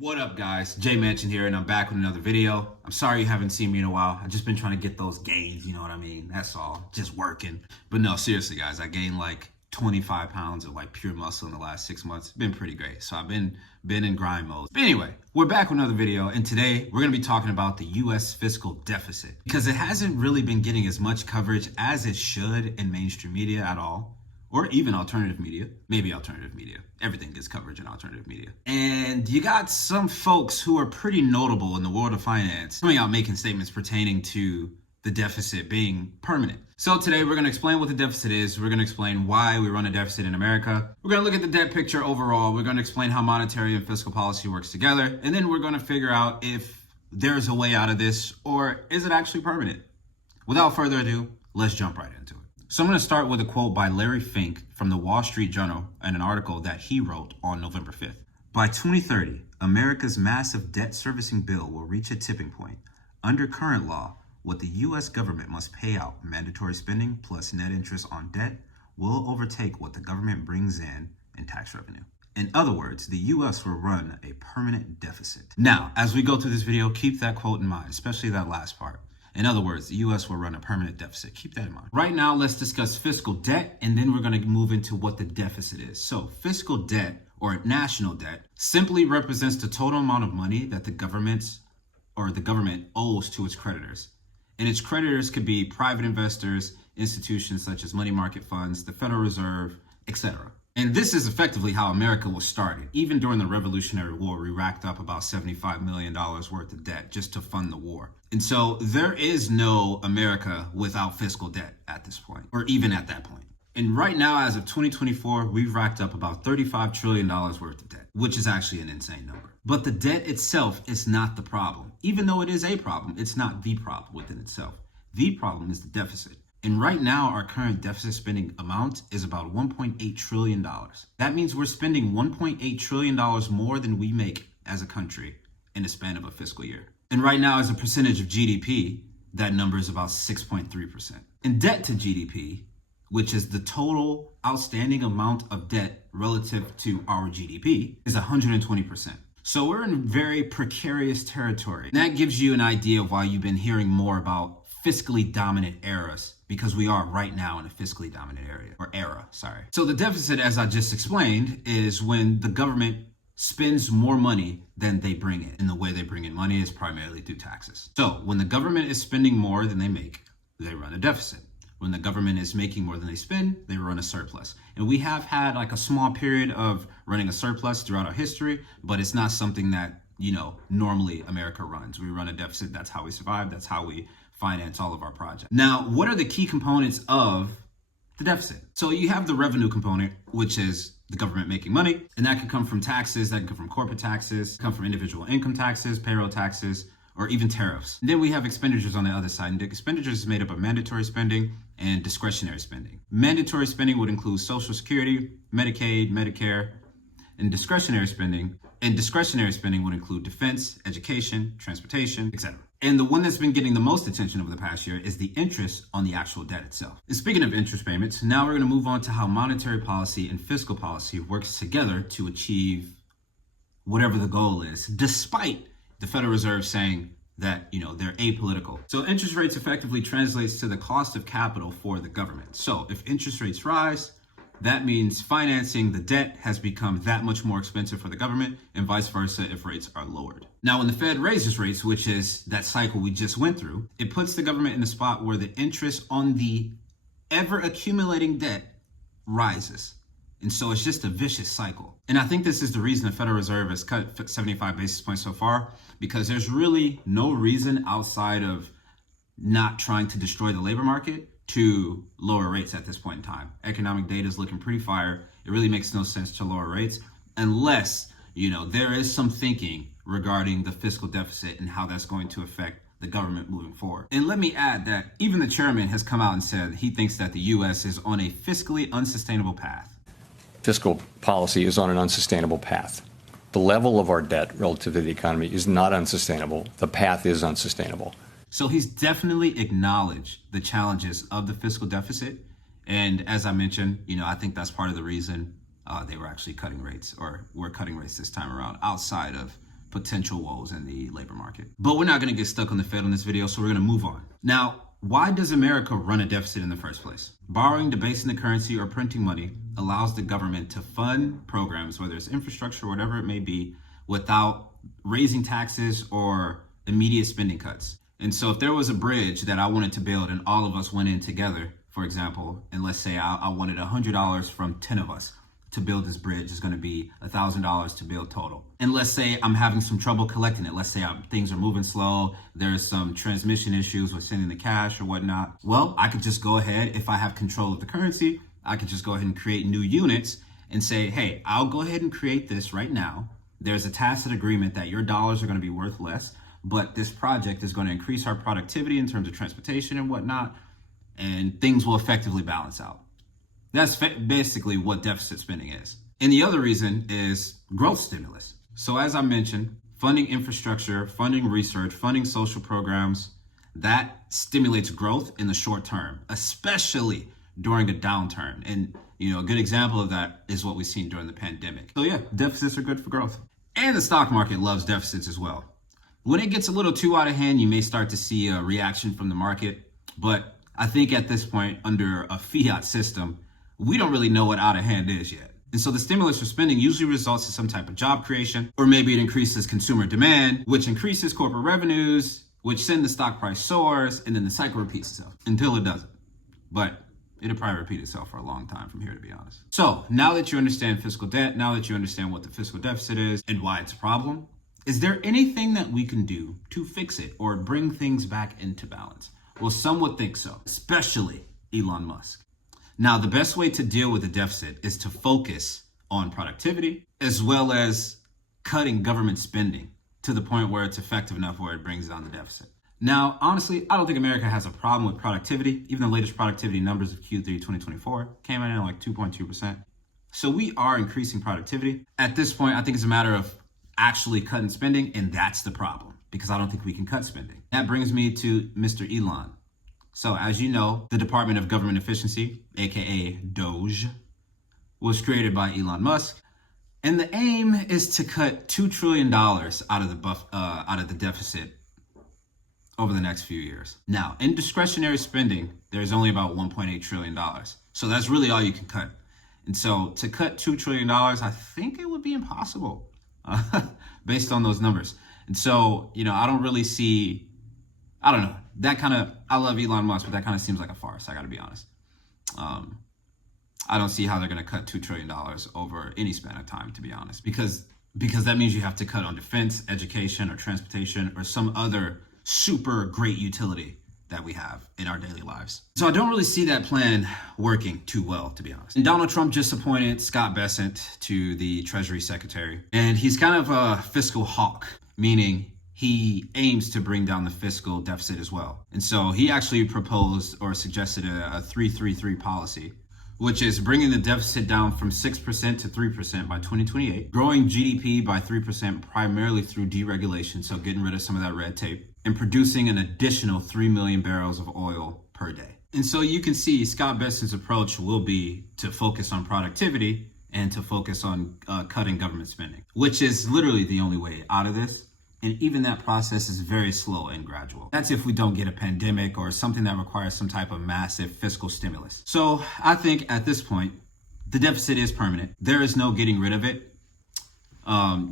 What up guys, Jay Manchin here and I'm back with another video. I'm sorry you haven't seen me in a while. I've just been trying to get those gains, you know what I mean? That's all, just working. But no, seriously guys, I gained like 25 pounds of like pure muscle in the last 6 months. It's been pretty great. So I've been in grind mode. But anyway, we're back with another video and today we're gonna be talking about the US fiscal deficit because it hasn't really been getting as much coverage as it should in mainstream media at all. Or even alternative media, maybe alternative media. Everything gets coverage in alternative media. And you got some folks who are pretty notable in the world of finance coming out making statements pertaining to the deficit being permanent. So today we're gonna explain what the deficit is. We're gonna explain why we run a deficit in America. We're gonna look at the debt picture overall. We're gonna explain how monetary and fiscal policy works together. And then we're gonna figure out if there's a way out of this or is it actually permanent? Without further ado, let's jump right into it. So I'm going to start with a quote by Larry Fink from the Wall Street Journal and an article that he wrote on November 5th. By 2030, America's massive debt servicing bill will reach a tipping point. Under current law, what the U.S. government must pay out, mandatory spending plus net interest on debt, will overtake what the government brings in tax revenue. In other words, the U.S. will run a permanent deficit. Now, as we go through this video, keep that quote in mind, especially that last part. In other words, the U.S. will run a permanent deficit. Keep that in mind. Right now, let's discuss fiscal debt, and then we're going to move into what the deficit is. So fiscal debt, or national debt, simply represents the total amount of money that the government owes to its creditors. And its creditors could be private investors, institutions such as money market funds, the Federal Reserve, etc. And this is effectively how America was started. Even during the Revolutionary War, we racked up about $75 million worth of debt just to fund the war. And so there is no America without fiscal debt at this point, or even at that point. And right now, as of 2024, we've racked up about $35 trillion worth of debt, which is actually an insane number. But the debt itself is not the problem. Even though it is a problem, it's not the problem within itself. The problem is the deficit. And right now, our current deficit spending amount is about $1.8 trillion. That means we're spending $1.8 trillion more than we make as a country in the span of a fiscal year. And right now, as a percentage of GDP, that number is about 6.3%. And debt to GDP, which is the total outstanding amount of debt relative to our GDP, is 120%. So we're in very precarious territory. And that gives you an idea of why you've been hearing more about fiscally dominant eras, because we are right now in a fiscally dominant era. So the deficit, as I just explained, is when the government spends more money than they bring in. And the way they bring in money is primarily through taxes. So when the government is spending more than they make, they run a deficit. When the government is making more than they spend, they run a surplus. And we have had like a small period of running a surplus throughout our history, but it's not something that, normally America runs. We run a deficit. That's how we survive. That's how we finance all of our projects. Now, what are the key components of the deficit? So you have the revenue component, which is the government making money, and that could come from taxes, that can come from corporate taxes, come from individual income taxes, payroll taxes, or even tariffs. And then we have expenditures on the other side, and the expenditures is made up of mandatory spending and discretionary spending. Mandatory spending would include Social Security, Medicaid, Medicare, and discretionary spending would include defense, education, transportation, etc. And the one that's been getting the most attention over the past year is the interest on the actual debt itself. And speaking of interest payments, now we're going to move on to how monetary policy and fiscal policy works together to achieve whatever the goal is, despite the Federal Reserve saying that, they're apolitical. So interest rates effectively translates to the cost of capital for the government. So if interest rates rise, that means financing the debt has become that much more expensive for the government, and vice versa if rates are lowered. Now, when the Fed raises rates, which is that cycle we just went through, it puts the government in a spot where the interest on the ever accumulating debt rises. And so it's just a vicious cycle. And I think this is the reason the Federal Reserve has cut 75 basis points so far, because there's really no reason outside of not trying to destroy the labor market to lower rates at this point in time. Economic data is looking pretty fire. It really makes no sense to lower rates unless, there is some thinking regarding the fiscal deficit and how that's going to affect the government moving forward. And let me add that even the chairman has come out and said he thinks that the U.S. is on a fiscally unsustainable path. Fiscal policy is on an unsustainable path. The level of our debt relative to the economy is not unsustainable. The path is unsustainable. So he's definitely acknowledged the challenges of the fiscal deficit. And as I mentioned, I think that's part of the reason they were actually cutting rates, or were cutting rates this time around, outside of potential woes in the labor market. But we're not going to get stuck on the Fed on this video, so we're going to move on. Now, why does America run a deficit in the first place? Borrowing, debasing the currency, or printing money allows the government to fund programs, whether it's infrastructure or whatever it may be, without raising taxes or immediate spending cuts. And so if there was a bridge that I wanted to build and all of us went in together, for example, and let's say I wanted $100 from 10 of us to build this bridge, is going to be $1,000 to build total. And let's say I'm having some trouble collecting it. Let's say things are moving slow. There's some transmission issues with sending the cash or whatnot. Well, I could just go ahead, if I have control of the currency, I could just go ahead and create new units and say, hey, I'll go ahead and create this right now. There's a tacit agreement that your dollars are going to be worth less, but this project is going to increase our productivity in terms of transportation and whatnot, and things will effectively balance out. That's basically what deficit spending is. And the other reason is growth stimulus. So as I mentioned, funding infrastructure, funding research, funding social programs, that stimulates growth in the short term, especially during a downturn. And a good example of that is what we've seen during the pandemic. So yeah, deficits are good for growth. And the stock market loves deficits as well. When it gets a little too out of hand, you may start to see a reaction from the market. But I think at this point, under a fiat system, we don't really know what out of hand is yet. And so the stimulus for spending usually results in some type of job creation, or maybe it increases consumer demand, which increases corporate revenues, which send the stock price soars, and then the cycle repeats itself until it doesn't. But it'll probably repeat itself for a long time from here, to be honest. So now that you understand fiscal debt, now that you understand what the fiscal deficit is and why it's a problem, is there anything that we can do to fix it or bring things back into balance? Well, some would think so, especially Elon Musk. Now, the best way to deal with the deficit is to focus on productivity as well as cutting government spending to the point where it's effective enough where it brings down the deficit. Now, honestly, I don't think America has a problem with productivity. Even the latest productivity numbers of Q3 2024 came in at like 2.2%. So we are increasing productivity. At this point, I think it's a matter of actually cutting spending, and that's the problem, because I don't think we can cut spending. That brings me to Mr. Elon. So as you know, the Department of Government Efficiency, aka DOGE, was created by Elon Musk, and the aim is to cut $2 trillion out of the deficit over the next few years. Now, in discretionary spending, there's only about $1.8 trillion. So that's really all you can cut. And so to cut $2 trillion, I think it would be impossible based on those numbers. And so, I don't really see, I don't know, I love Elon Musk, but that kind of seems like a farce, I gotta be honest. I don't see how they're gonna cut $2 trillion over any span of time, to be honest, because that means you have to cut on defense, education, or transportation, or some other super great utility that we have in our daily lives. So I don't really see that plan working too well, to be honest. And Donald Trump just appointed Scott Bessent to the Treasury Secretary, and he's kind of a fiscal hawk, meaning he aims to bring down the fiscal deficit as well. And so he actually proposed or suggested a 3-3-3 policy, which is bringing the deficit down from 6% to 3% by 2028, growing GDP by 3% primarily through deregulation, so getting rid of some of that red tape, and producing an additional 3 million barrels of oil per day. And so you can see Scott Bessent's approach will be to focus on productivity and to focus on cutting government spending, which is literally the only way out of this. And even that process is very slow and gradual. That's if we don't get a pandemic or something that requires some type of massive fiscal stimulus. So I think at this point, the deficit is permanent. There is no getting rid of it.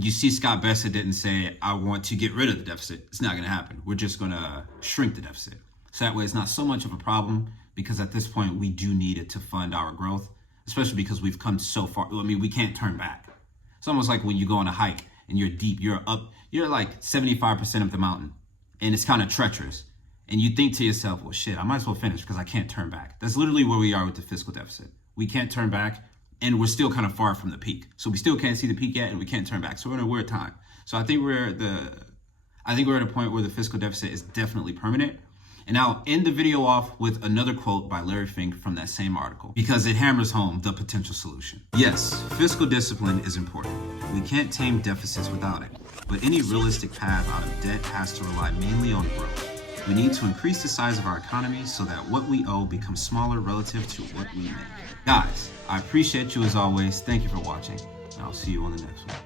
You see Scott Bessent didn't say, I want to get rid of the deficit. It's not gonna happen. We're just gonna shrink the deficit. So that way it's not so much of a problem, because at this point we do need it to fund our growth, especially because we've come so far. I mean, we can't turn back. It's almost like when you go on a hike and you're deep, you're like 75% of the mountain, and it's kind of treacherous. And you think to yourself, well, shit, I might as well finish because I can't turn back. That's literally where we are with the fiscal deficit. We can't turn back, and we're still kind of far from the peak. So we still can't see the peak yet, and we can't turn back. So we're in a weird time. So I think we're at a point where the fiscal deficit is definitely permanent. And I'll end the video off with another quote by Larry Fink from that same article, because it hammers home the potential solution. Yes, fiscal discipline is important. We can't tame deficits without it, but any realistic path out of debt has to rely mainly on growth. We need to increase the size of our economy so that what we owe becomes smaller relative to what we make. Guys, I appreciate you as always. Thank you for watching, and I'll see you on the next one.